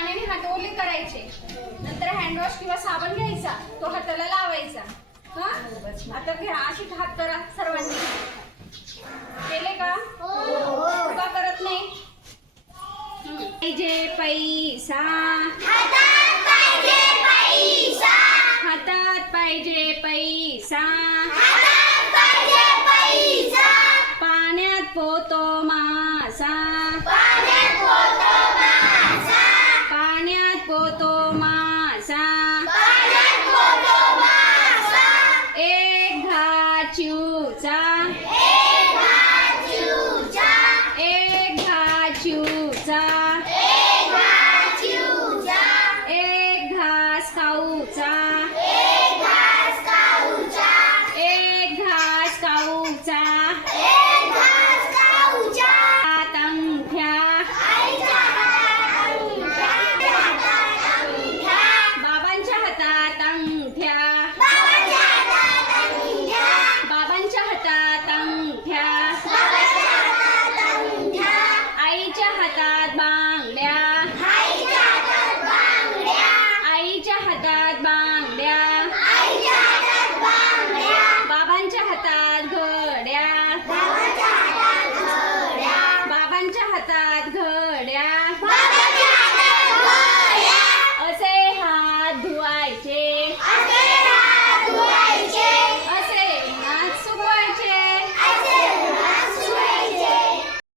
पाण्याने हात ओले करायचे. नंतर हँडवॉश किंवा साबण घ्यायचा तो हाताला लावायचा. हा? आता घ्या अशी हात करा सर्वांनी. केले का? का करत नाही? पाहिजे पैसा. हातात पाहिजे पैसा. पाण्यात पोतो मासा. मोठो मासा. एक घा चिवचा एक घा चिवचा एक घास खाऊचा.